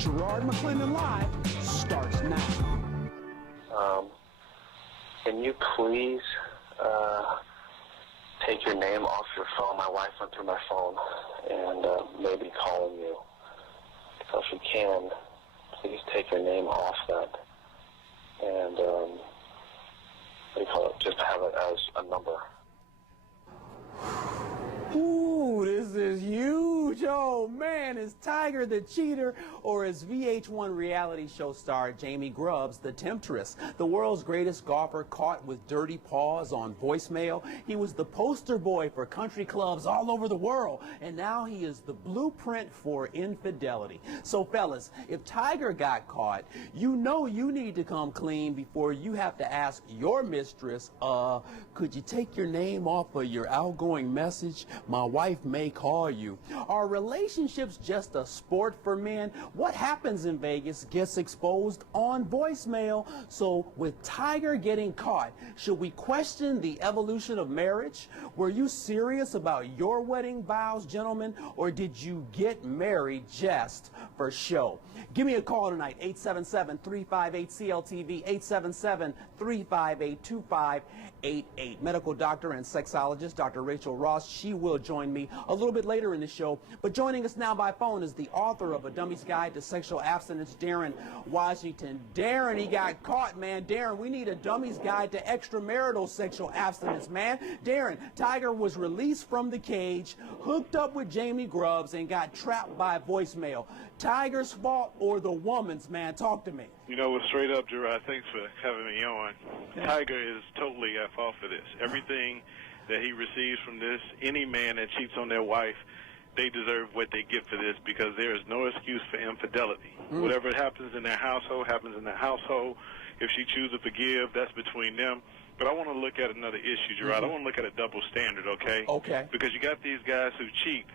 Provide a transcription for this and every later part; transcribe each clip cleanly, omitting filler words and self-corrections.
Gerard McClendon Live starts now. Can you please take your name off your phone? My wife went through my phone and maybe calling you. So if you can, please take your name off that and what do you call it? Just have it as a number. Ooh, this is huge. Oh, man, is Tiger the cheater or is VH1 reality show star Jamie Grubbs the temptress? The world's greatest golfer caught with dirty paws on voicemail. He was the poster boy for country clubs all over the world, and now he is the blueprint for infidelity. So, fellas, if Tiger got caught, you know you need to come clean before you have to ask your mistress, could you take your name off of your outgoing message? My wife may call you. Are relationships just a sport for men? What happens in Vegas gets exposed on voicemail. So with Tiger getting caught, should we question the evolution of marriage? Were you serious about your wedding vows, gentlemen, or did you get married just for show? Give me a call tonight, 877-358-CLTV, 877-358-2588. Medical doctor and sexologist, Dr. Rachel Ross, she will join me a little bit later in the show. But joining us now by phone is the author of A Dummy's Guide to Sexual Abstinence, Darren Washington. Darren, he got caught, man. Darren, we need a dummy's guide to extramarital sexual abstinence, man. Darren, Tiger was released from the cage, hooked up with Jamie Grubbs, and got trapped by voicemail. Tiger's fault or the woman's, man? Talk to me. You know, straight up, Gerard, thanks for having me on. Tiger is totally at fault for this. Everything that he receives from this, any man that cheats on their wife, they deserve what they get for this, because there is no excuse for infidelity. Whatever happens in their household happens in their household. If she chooses to forgive, that's between them. But I want to look at another issue, Gerard. I want to look at a double standard, okay? Okay. Because you got these guys who cheat,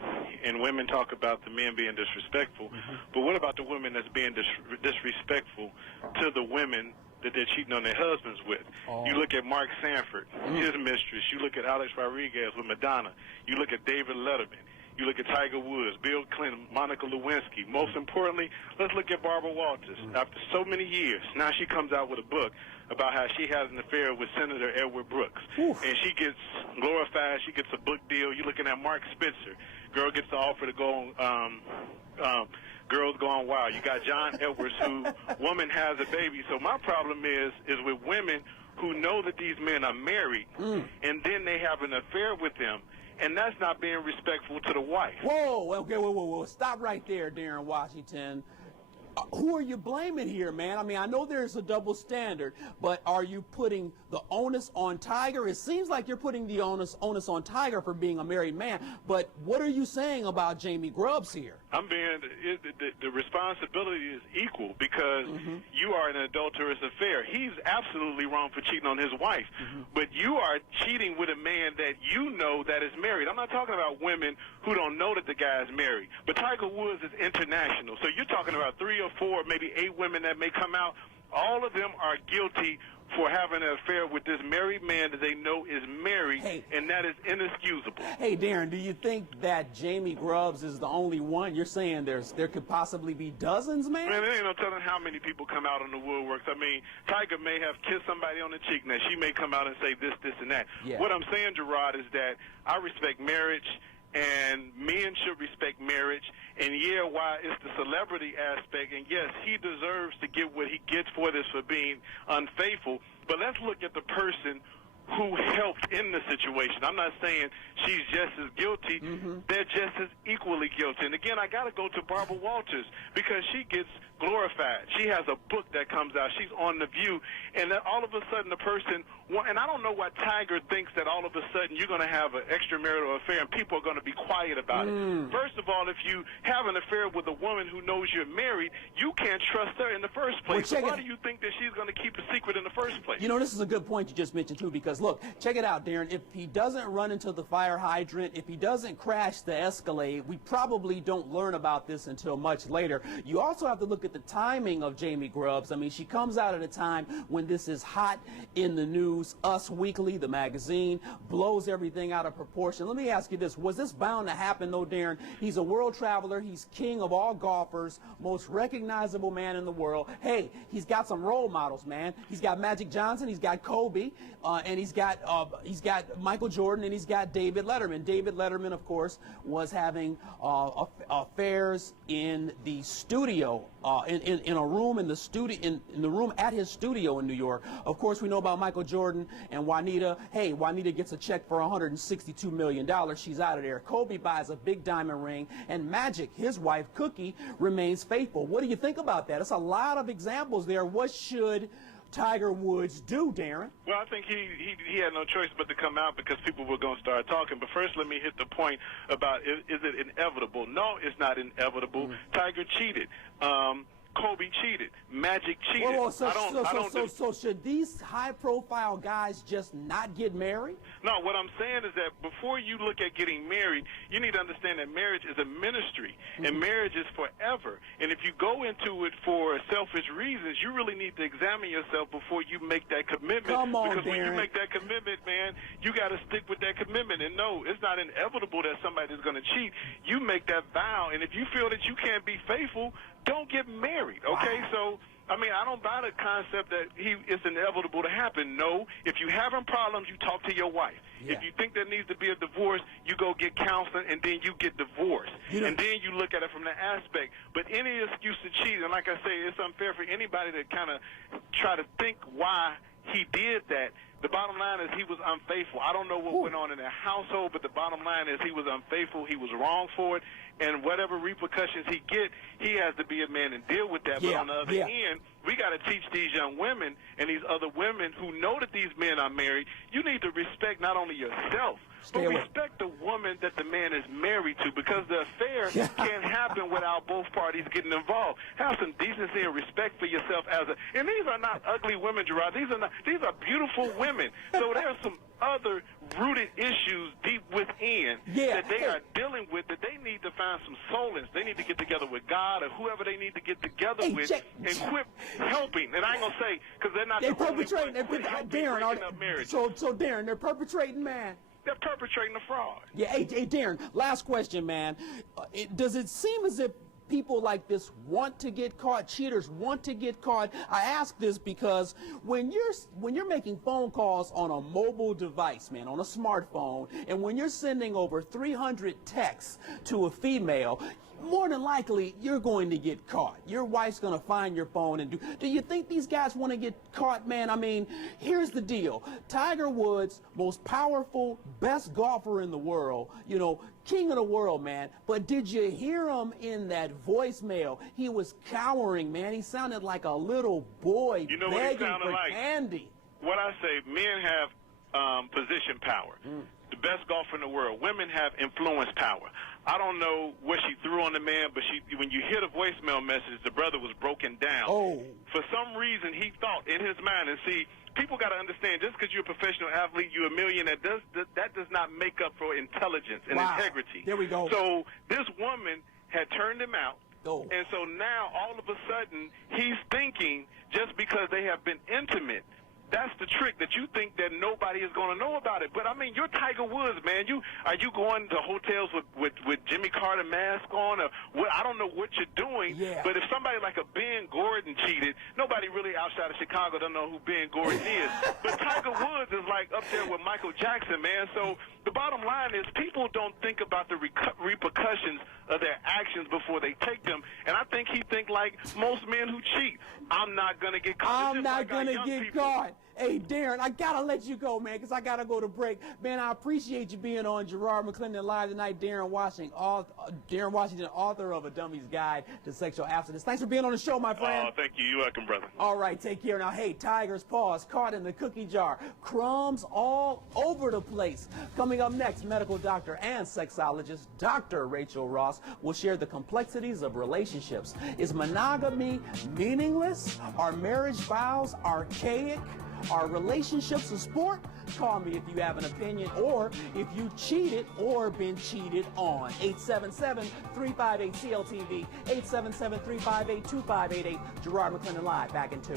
and women talk about the men being disrespectful. But what about the women that's being disrespectful to the women that they're cheating on their husbands with? You look at Mark Sanford, his mistress. You look at Alex Rodriguez with Madonna. You look at David Letterman. You look at Tiger Woods, Bill Clinton, Monica Lewinsky. Most importantly, let's look at Barbara Walters. After so many years, now she comes out with a book about how she has an affair with Senator Edward Brooks. And she gets glorified. She gets a book deal. You're looking at Mark Spitzer. Girl gets the offer to go on Girls Gone Wild. You got John Edwards, who woman has a baby. So my problem is with women who know that these men are married, and then they have an affair with them. And that's not being respectful to the wife. Whoa, okay, whoa. Stop right there, Darren Washington. Who are you blaming here, man? I mean, I know there's a double standard, but are you putting the onus on Tiger? It seems like you're putting the onus on Tiger for being a married man, but what are you saying about Jamie Grubbs here? The responsibility is equal, because you are in an adulterous affair. He's absolutely wrong for cheating on his wife, but you are cheating with a man that you know that is married. I'm not talking about women who don't know that the guy is married, but Tiger Woods is international. So you're talking about 3 or 4, maybe 8 women that may come out. All of them are guilty for having an affair with this married man that they know is married, and that is inexcusable. Hey, Darren, do you think that Jamie Grubbs is the only one? You're saying there could possibly be dozens, man? Man, there ain't no telling how many people come out on the woodworks. I mean, Tiger may have kissed somebody on the cheek. Now, she may come out and say this, and that. Yeah. What I'm saying, Gerard, is that I respect marriage, and men should respect marriage. And yeah, why it's the celebrity aspect, and yes, he deserves to get what he gets for this, for being unfaithful. But let's look at the person who helped in the situation. I'm not saying she's just as guilty. They're just as equally guilty. And again, I got to go to Barbara Walters, because she gets glorified. She has a book that comes out. She's on The View. And then all of a sudden the person, and I don't know why Tiger thinks that all of a sudden you're going to have an extramarital affair and people are going to be quiet about it. First of all, if you have an affair with a woman who knows you're married, you can't trust her in the first place. So why do you think that she's going to keep a secret in the first place? You know, this is a good point you just mentioned, too, because because look, check it out, Darren. If he doesn't run into the fire hydrant, if he doesn't crash the Escalade, we probably don't learn about this until much later. You also have to look at the timing of Jamie Grubbs. I mean, she comes out at a time when this is hot in the news. Us Weekly, the magazine, blows everything out of proportion. Let me ask you this. Was this bound to happen, though, Darren? He's a world traveler. He's king of all golfers, most recognizable man in the world. Hey, he's got some role models, man. He's got Magic Johnson, he's got Kobe, and he's got Michael Jordan, and he's got David Letterman. David Letterman, of course, was having affairs in the studio, in a room in the studio, in the room at his studio in New York. Of course, we know about Michael Jordan and Juanita. Hey, Juanita gets a check for $162 million. She's out of there. Kobe buys a big diamond ring, and Magic, his wife, Cookie, remains faithful. What do you think about that? It's a lot of examples there. What should Tiger Woods do, Darren? Well, I think he had no choice but to come out because people were going to start talking. But first, let me hit the point about is it inevitable? No, it's not inevitable. Tiger cheated. Kobe cheated. Magic cheated. Whoa, so should these high-profile guys just not get married? No, what I'm saying is that before you look at getting married, you need to understand that marriage is a ministry, and marriage is forever. And if you go into it for selfish reasons, you really need to examine yourself before you make that commitment. Come on, because Darren. when you make that commitment, man, you got to stick with that commitment. And no, it's not inevitable that somebody's going to cheat. You make that vow, and if you feel that you can't be faithful, don't get married, okay? Wow. So, I mean, I don't buy the concept that it's inevitable to happen. No, if you're having problems, you talk to your wife. Yeah. If you think there needs to be a divorce, you go get counseling, and then you get divorced. And then you look at it from that aspect. But any excuse to cheat, and like I say, it's unfair for anybody to kind of try to think why he did that. The bottom line is he was unfaithful. I don't know what went on in their household, but the bottom line is he was unfaithful. He was wrong for it. And whatever repercussions he get, he has to be a man and deal with that. Yeah, but on the other end, we got to teach these young women and these other women who know that these men are married, you need to respect not only yourself, but respect the woman that the man is married to, because the affair can't happen without both parties getting involved. Have some decency and respect for yourself and these are not ugly women, Gerard. These are beautiful women. So there's some other rooted issues deep within that they are dealing with, that they need to find some solace. They need to get together with God or whoever they need to get together with and quit helping. And I ain't going to say, because they're not perpetrating. Darren, so Darren, they're perpetrating, man. They're perpetrating a fraud. Yeah, hey, Darren, last question, man. Does it seem as if people like this want to get caught, cheaters want to get caught? I ask this because when you're making phone calls on a mobile device, man, on a smartphone, and when you're sending over 300 texts to a female, more than likely you're going to get caught. Your wife's going to find your phone and do you think these guys want to get caught, man? I mean, here's the deal. Tiger Woods, most powerful, best golfer in the world, you know, king of the world, man. But did you hear him in that voicemail? He was cowering, man. He sounded like a little boy begging for candy. What I say, men have position power. The best golfer in the world. Women have influence power. I don't know what she threw on the man, but when you hear the voicemail message, the brother was broken down. For some reason, he thought in his mind, and see, people got to understand, just because you're a professional athlete, you're a millionaire, that does not make up for intelligence and integrity. There we go. So this woman had turned him out, and so now all of a sudden he's thinking, just because they have been intimate, that's the trick, that you think that nobody is going to know about it. But, I mean, you're Tiger Woods, man. Are you going to hotels with Jimmy Carter mask on? Or I don't know what you're doing. But if somebody like a Ben Gordon cheated, nobody really outside of Chicago don't know who Ben Gordon is. But Tiger Woods is like up there with Michael Jackson, man. So the bottom line is people don't think about the repercussions of their actions before they take them. And I think he think like most men who cheat. I'm not going to get caught. I'm not going to get caught. Hey, Darren, I got to let you go, man, because I got to go to break. Man, I appreciate you being on Gerard McClendon Live tonight. Darren Washington, author of A Dummy's Guide to Sexual Abstinence. Thanks for being on the show, my friend. Oh, thank you. You're welcome, brother. All right, take care. Now, hey, Tiger's paws caught in the cookie jar. Crumbs all over the place. Coming up next, medical doctor and sexologist Dr. Rachel Ross will share the complexities of relationships. Is monogamy meaningless? Are marriage vows archaic? Are relationships a sport? Call me if you have an opinion or if you cheated or been cheated on. 877-358-CLTV, 877-358-2588. Gerard McClendon Live, back in 2.